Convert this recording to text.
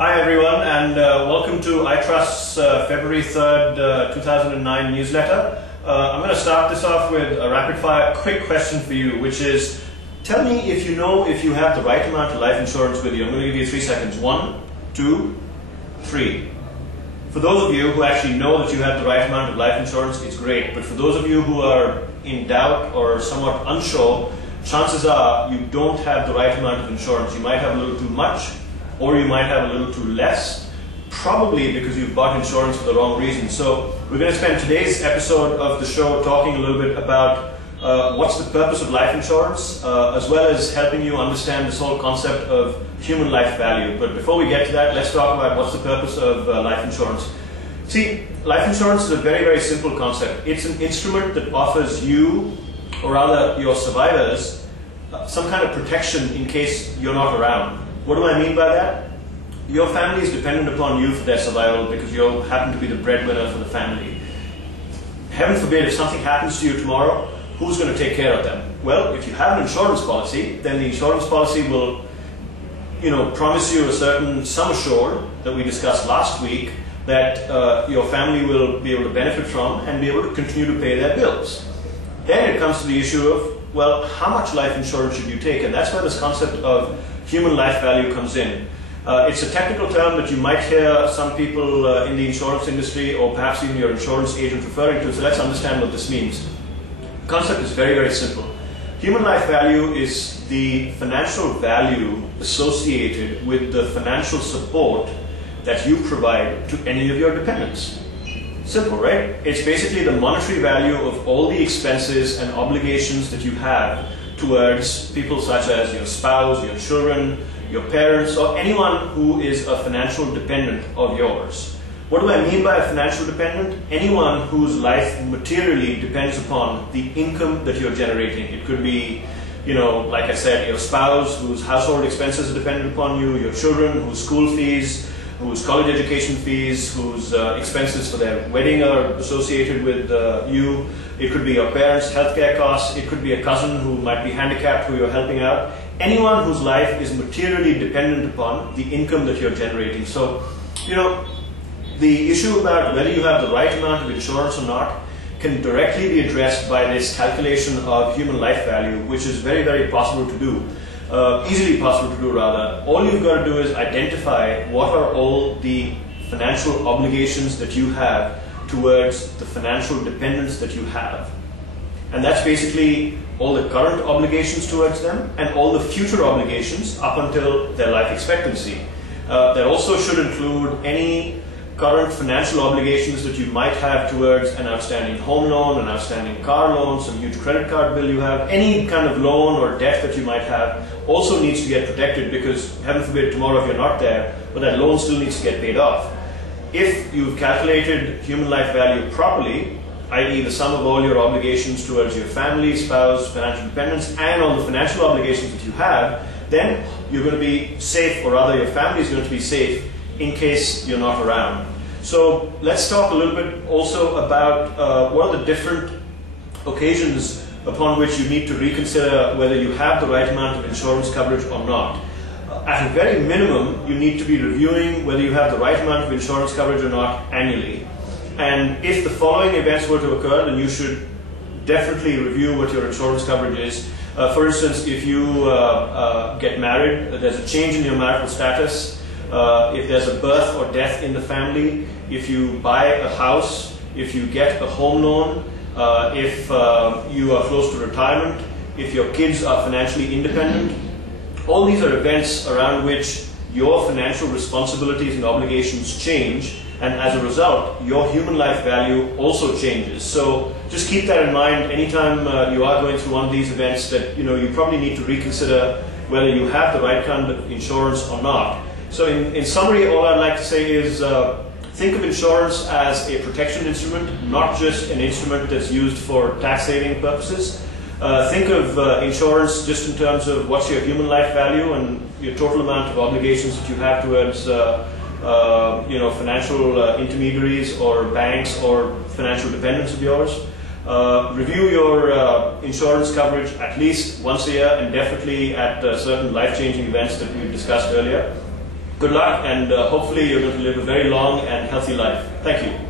Hi everyone, and welcome to iTrust's February 3rd, 2009 newsletter. I'm going to start this off with a rapid-fire quick question for you, which is, tell me if you know if you have the right amount of life insurance with you. I'm going to give you 3 seconds. 1, 2, 3. For those of you who actually know that you have the right amount of life insurance, it's great. But for those of you who are in doubt or somewhat unsure, chances are you don't have the right amount of insurance. You might have a little too much, or you might have a little too less, probably because you've bought insurance for the wrong reason. So we're going to spend today's episode of the show talking a little bit about what's the purpose of life insurance, as well as helping you understand this whole concept of human life value. But before we get to that, let's talk about what's the purpose of life insurance. See, life insurance is a very, very simple concept. It's an instrument that offers you, or rather your survivors, some kind of protection in case you're not around. What do I mean by that? Your family is dependent upon you for their survival because you happen to be the breadwinner for the family. Heaven forbid, if something happens to you tomorrow, who's going to take care of them? Well, if you have an insurance policy, then the insurance policy will, promise you a certain sum assured that we discussed last week that your family will be able to benefit from and be able to continue to pay their bills. Then it comes to the issue of, well, how much life insurance should you take? And that's where this concept of human life value comes in. It's a technical term that you might hear some people in the insurance industry or perhaps even your insurance agent referring to, so let's understand what this means. The concept is very, very simple. Human life value is the financial value associated with the financial support that you provide to any of your dependents. Simple, right? It's basically the monetary value of all the expenses and obligations that you have towards people such as your spouse, your children, your parents, or anyone who is a financial dependent of yours. What do I mean by a financial dependent? Anyone whose life materially depends upon the income that you're generating. It could be, like I said, your spouse whose household expenses are dependent upon you, your children whose school fees, whose college education fees, whose expenses for their wedding are associated with you. It could be your parents' healthcare costs. It could be a cousin who might be handicapped who you're helping out. Anyone whose life is materially dependent upon the income that you're generating. So, the issue about whether you have the right amount of insurance or not can directly be addressed by this calculation of human life value, which is very, very possible to do. Easily possible to do, rather. All you've got to do is identify what are all the financial obligations that you have towards the financial dependence that you have. And that's basically all the current obligations towards them and all the future obligations up until their life expectancy. That also should include any current financial obligations that you might have towards an outstanding home loan, an outstanding car loan, some huge credit card bill you have, any kind of loan or debt that you might have also needs to get protected because, heaven forbid, tomorrow if you're not there, but that loan still needs to get paid off. If you've calculated human life value properly, i.e. the sum of all your obligations towards your family, spouse, financial dependents, and all the financial obligations that you have, then you're going to be safe, or rather your family is going to be safe in case you're not around. So let's talk a little bit also about what are the different occasions upon which you need to reconsider whether you have the right amount of insurance coverage or not. At a very minimum, you need to be reviewing whether you have the right amount of insurance coverage or not annually. And if the following events were to occur, then you should definitely review what your insurance coverage is. For instance, if you get married, there's a change in your marital status, if there's a birth or death in the family, if you buy a house, if you get a home loan, if you are close to retirement, if your kids are financially independent. All these are events around which your financial responsibilities and obligations change, and as a result, your human life value also changes. So just keep that in mind anytime you are going through one of these events, that you probably need to reconsider whether you have the right kind of insurance or not. So in summary, all I'd like to say is think of insurance as a protection instrument, not just an instrument that's used for tax saving purposes. Think of insurance just in terms of what's your human life value and your total amount of obligations that you have towards financial intermediaries or banks or financial dependents of yours. Review your insurance coverage at least once a year, and definitely at certain life-changing events that we've discussed earlier. Good luck, and hopefully you're going to live a very long and healthy life. Thank you.